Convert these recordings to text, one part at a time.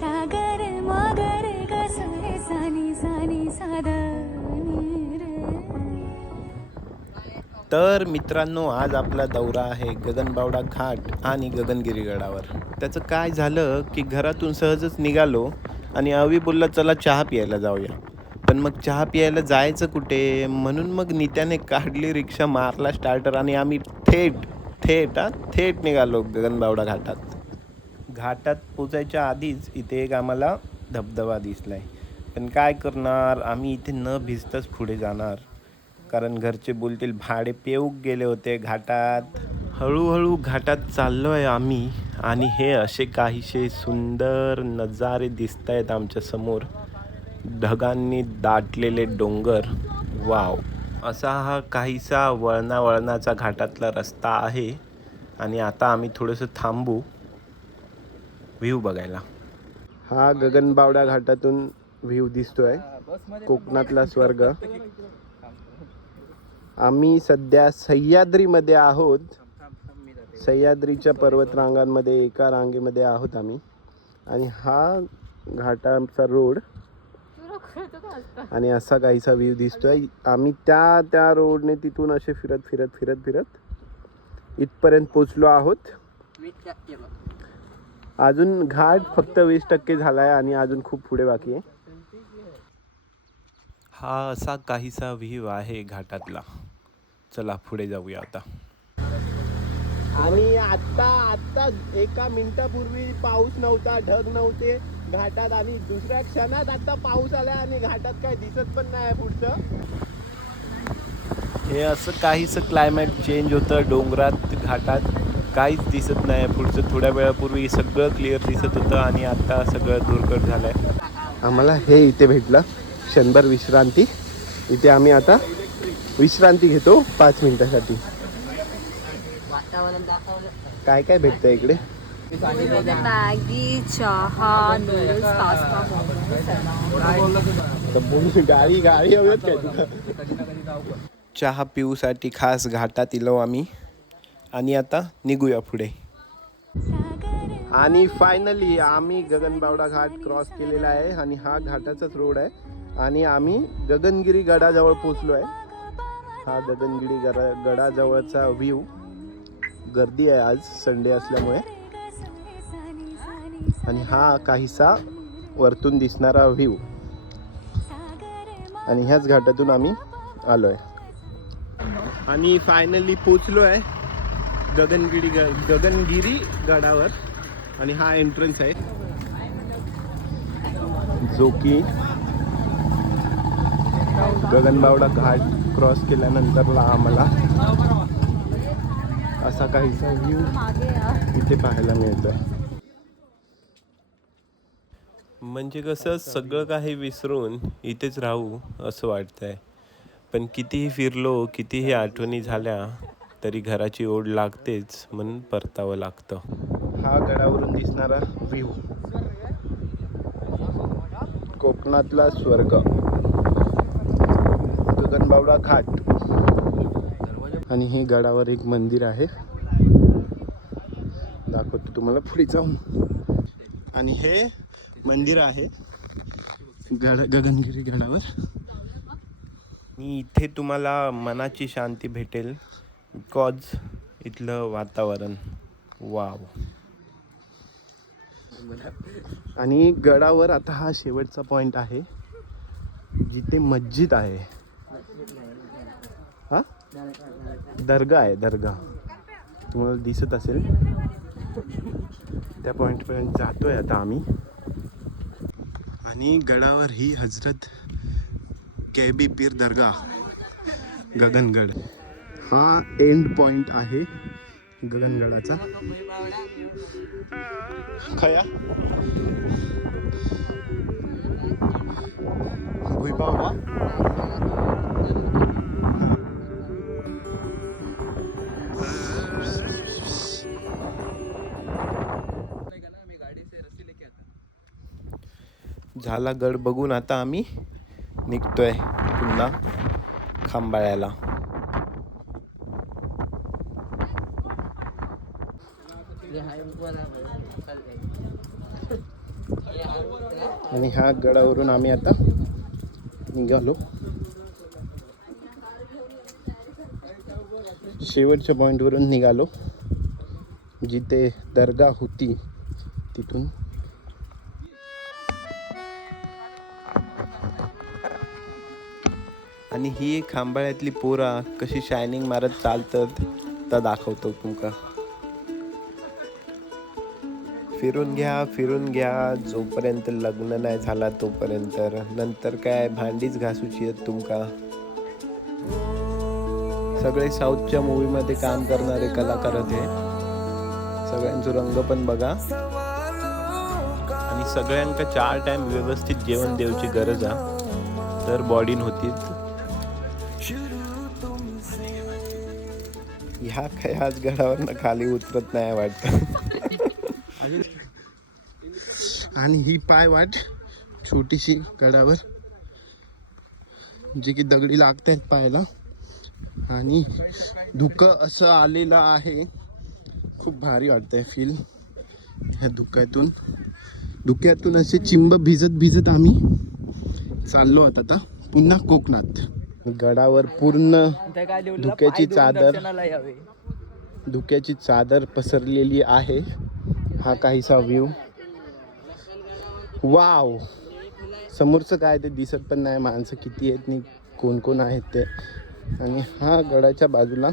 सागर मगर कसरे सानी सानी सादा तर मित्रांनो आज आपला दौरा आहे गगनबावडा घाट आणि गगनगिरी गडावर. त्याचं काय झालं की घरातून सहजच निघालो आणि अवी बोलला चला चहा प्यायला जाऊया. पण मग चहा प्यायला जायचं कुठे? म्हणून मग नित्याने काढली रिक्षा मारला स्टार्टर आणि आम्ही थेट थेट हा थेट निघालो गगनबावडा घाटात. घाटात पोचायच्या आधीच इथे एक आम्हाला धबधबा दिसलाय. पण काय करणार? आम्ही इथे न भिजताच पुढे जाणार. कारण घरचे बोलतील भाडे पेऊक गेले होते घाटात. हळूहळू घाटात चाललो आहे आम्ही आणि हे असे काहीसे सुंदर नजारे दिसत आहेत आमच्यासमोर. ढगांनी दाटलेले डोंगर. वाव. असा हा काहीसा वळणा वळणाचा घाटातला रस्ता आहे. आणि आता आम्ही थोडंसं थांबू. व्ह्यू बघायला. हा गगनबावडा घाटातून व्ह्यू दिसतोय. कोकणातला स्वर्ग. आम्ही सध्या सह्याद्रीमध्ये आहोत. सह्याद्रीच्या पर्वतरांगांमध्ये एका रांगेमध्ये आहोत आम्ही. आणि हा घाटाचा रोड. आणि असा काहीसा व्ह्यू दिसतोय. आम्ही त्या त्या रोडने तिथून असे फिरत फिरत फिरत फिरत इथपर्यंत पोचलो आहोत. अजून घाट फक्त वीस टक्के झाला आहे आणि अजून खूप पुढे बाकी आहे. हा असा काहीसा व्ह्यू आहे घाटातला. चला पुढे जाऊया आता. आणि आता आता एका मिनिटापूर्वी पाऊस नव्हता ढग नव्हते घाटात आणि दुसऱ्या क्षणात आता पाऊस आला आणि घाटात काय दिसत पण नाही पुढचं. हे असं काहीसं क्लायमेट चेंज होतं डोंगरात घाटात. काहीच दिसत नाही. पुढचं थोड्या वेळापूर्वी सगळं क्लिअर दिसत होतं आणि आता सगळं धुरकट झालंय. आम्हाला हे इथे भेटलं. क्षणभर विश्रांती. इथे आम्ही आता विश्रांती घेतो पाच मिनिटासाठी. काय काय भेटतं इकडे? मॅगी चहा नूडल्स पास्ता गाडी गाडी तुला चहा पिऊसाठी खास घाटात इलो आम्ही. आणि आता निघूया पुढे. आणि फायनली आम्ही गगनबावडा घाट क्रॉस केलेला आहे आणि हा घाटाचाच रोड आहे. आणि आम्ही गगनगिरी गडाजवळ पोचलो आहे हा गगनगिरी गडा गडाजवळचा व्ह्यू गर्दी आहे आज संडे असल्यामुळे. आणि हा काहीसा वरतून दिसणारा व्ह्यू आणि ह्याच घाटातून आम्ही आलो आहे आणि फायनली पोचलो आहे गगनगिरी गगनगिरी गडावर आणि हा एंट्रन्स आहे. जो की गगनबावडा घाट क्रॉस केल्यानंतरला आम्हाला असा काहीसा व्ह्यू इथे पाहायला मिळतोय. म्हणजे कसं सगळं काही विसरून इथेच राहू असं वाटतंय. पण कितीही फिरलो कितीही आठवणी झाल्या तरी घराची ओढ लागतेच म्हणून परतावं लागतं. हा गडावरून दिसणारा व्ह्यू. कोकणातला स्वर्ग. गगनबावडा घाट. आणि हे गडावर एक मंदिर आहे. दाखवतो तुम्हाला पुढे जाऊन. आणि हे मंदिर आहे. गड गगनगिरी गडावर. आणि इथे तुम्हाला मनाची शांती भेटेल. बिकॉज इथलं वातावरण. वाव. आणि गडावर आता हा शेवटचा पॉइंट आहे जिथे मस्जिद आहे. हा? दर्गा आहे दर्गा. तुम्हाला दिसत असेल. त्या पॉईंटपर्यंत जातोय आता आम्ही. आणि गडावर ही हजरत गैबी पीर दर्गा गगनगड. हा एंड पॉइंट आहे गगनगडाचा. खया. भुईपावडा झाला गड बघून आता आम्ही निघतोय पुन्हा खांबाळ्याला. आणि ह्या गडावरून आम्ही आता निघालो. शेवटच्या पॉईंटवरून निघालो. जिथे दर्गा होती तिथून. आणि ही एक खांबाळ्यातली पोरा कशी शायनिंग मारत चालतात तर दाखवतो तुमका. फिरून घ्या फिरून घ्या. जोपर्यंत लग्न नाही झाला तोपर्यंत. नंतर काय? भांडीच घासूची आहेत तुमका. सगळे साऊथच्या मूवीमध्ये काम करणारे कलाकार हे सगळ्यांचं रंग पण बघा. आणि सगळ्यांका चार टाइम व्यवस्थित जेवण देऊची गरज आहे तर बॉडीन होती. ह्या काय आज गडावर खाली उतरत नाही वाटतं. आणि ही पाय वाट छोटीशी गडावर जे की दगडी लागत आहेत पायाला. आणि धुकं असं आलेलं आहे. खूप भारी वाटतंय फील ह्या धुक्यातून. धुक्यातून असे चिंब भिजत भिजत आम्ही चाललो आहोत आता पुन्हा कोकणात. गडावर पूर्ण धुक्याची चादर धुक्याची चादर पसरलेली आहे. हा काहीसा व्ह्यू वाव समोरचं काय ते दिसत पण नाही माणसं किती आहेत आणि कोण कोण आहेत ते. आणि हा गडाच्या बाजूला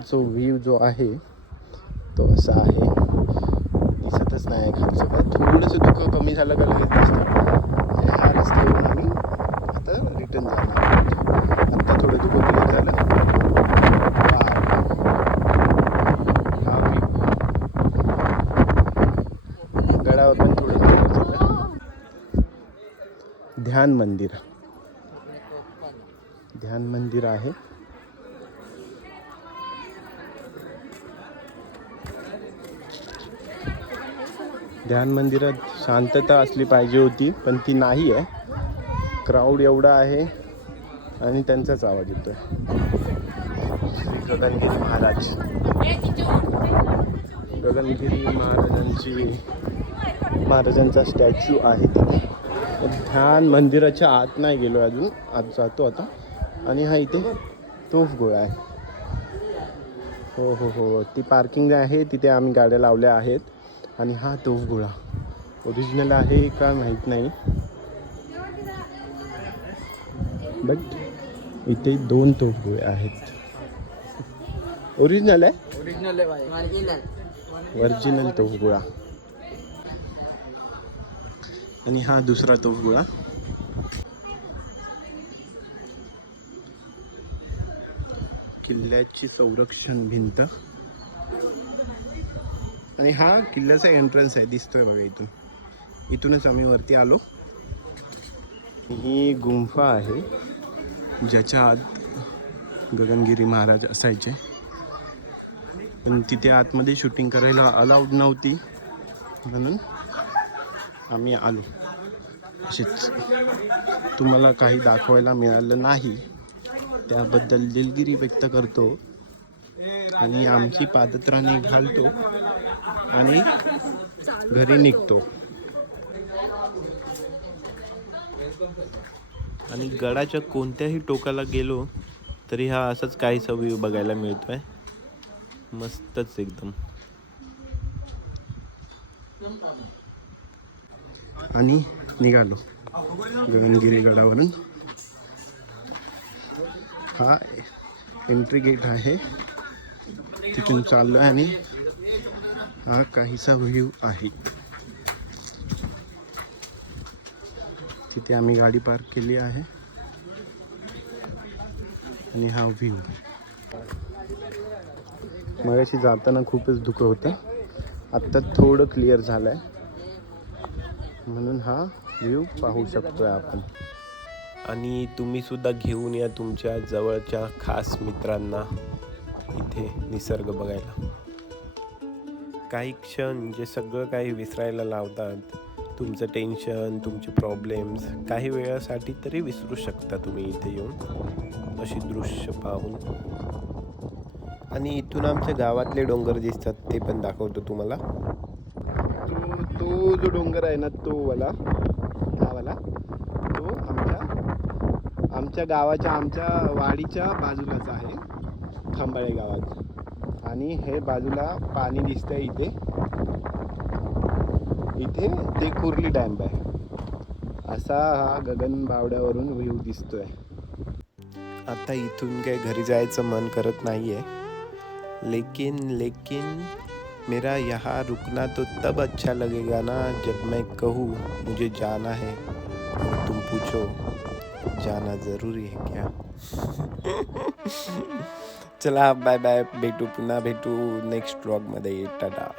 जो व्ह्यू जो आहे तो असा आहे. दिसतच नाही खालचं काय थोडंसं दुःख कमी झालं का लगेच दिसतं म्हणजे हा रस्त्यावरून आम्ही आता रिटर्न जाणार आहोत. आत्ता थोडं दुःख कमी झालं Wow. हा view. गडावर पण थोडं clear झालं. ध्यान मंदिर. ध्यान मंदिर आहे. ध्यान मंदिरात शांतता असली पाहिजे होती पण ती नाही आहे. क्राऊड एवढा आहे आणि त्यांचाच आवाज येतोय. श्री गगनगिरी महाराज. गगनगिरी महाराजांची महाराजांचा स्टॅच्यू आहे तिथे. ध्यान मंदिराच्या आत नाही गेलो अजून. आत जातो आता. आणि हा इथे तोफ गोळा आहे. हो हो हो. ती पार्किंग आहे तिथे आम्ही गाड्या लावल्या आहेत. आणि हा तोफ गोळा. ओरिजिनल आहे का माहीत नाही. बट इथे दोन तोफ गोळे आहेत. ओरिजिनल आहे? ओरिजिनल तोफ गोळा. आणि हा दुसरा तोफ गोळा किल्ल्याची संरक्षण भिंत. आणि हा किल्ल्याचा एंट्रन्स आहे दिसतोय बघा इथून. इथूनच आम्ही वरती आलो. ही गुंफा आहे ज्याच्या आत गगनगिरी महाराज असायचे. पण तिथे आतमध्ये शूटिंग करायला अलाउड नव्हती. म्हणून आम्ही आलो. असेच तुम्हाला काही दाखवायला मिळालं नाही. त्याबद्दल दिलगिरी व्यक्त करतो आणि आमची पादत्राणी घालतो आणि घरी निघतो. आणि गडाच्या कोणत्याही टोकाला गेलो तरी हा असाच काहीसा व्ह्यू बघायला मिळतोय. मस्तच एकदम. आणि निघालो. गगनगिरी गडावरून. हा एंट्री गेट आहे. तिथून चाललो आहे आणि हा काहीसा व्ह्यू आहे. तिथे आम्ही गाडी पार्क केली आहे. आणि हा व्ह्यू मगाशी जाताना खूपच धुकं होतं. आत्ता थोडं क्लिअर झालं आहे म्हणून हा व्ह्यू पाहू शकतोय आपण. आणि तुम्ही सुद्धा घेऊन या तुमच्या जवळच्या खास मित्रांना इथे निसर्ग बघायला. काही क्षण जे सगळं काही विसरायला लावतात तुमचं टेन्शन तुमचे प्रॉब्लेम्स काही वेळासाठी तरी विसरू शकता तुम्ही इथे येऊन अशी दृश्य पाहून. आणि इथून आमच्या गावातले डोंगर दिसतात ते पण दाखवतो तुम्हाला. तो जो डोंगर आहे ना तो वाला हा वाला तो आमच्या आमच्या गावाच्या आमच्या वाडीच्या बाजूलाच आहे खंबाळे गावात. आणि हे बाजूला पाणी दिसतंय इथे. इथे ते कुर्ली डॅम आहे. असा हा गगन बावड्यावरून व्ह्यू दिसतोय. आता इथून काही घरी जायचं मन करत नाही आहे लेकिन लेकिन मेरा यहाँ रुकना तो तब अच्छा लगेगा ना जब मैं कहूँ, मुझे जाना है। और तुम पूछो, जाना ज़रूरी है क्या? चला बाय बाय भेटू पुन्हा भेटू नेक्स्ट ब्लॉगमध्ये टाटा।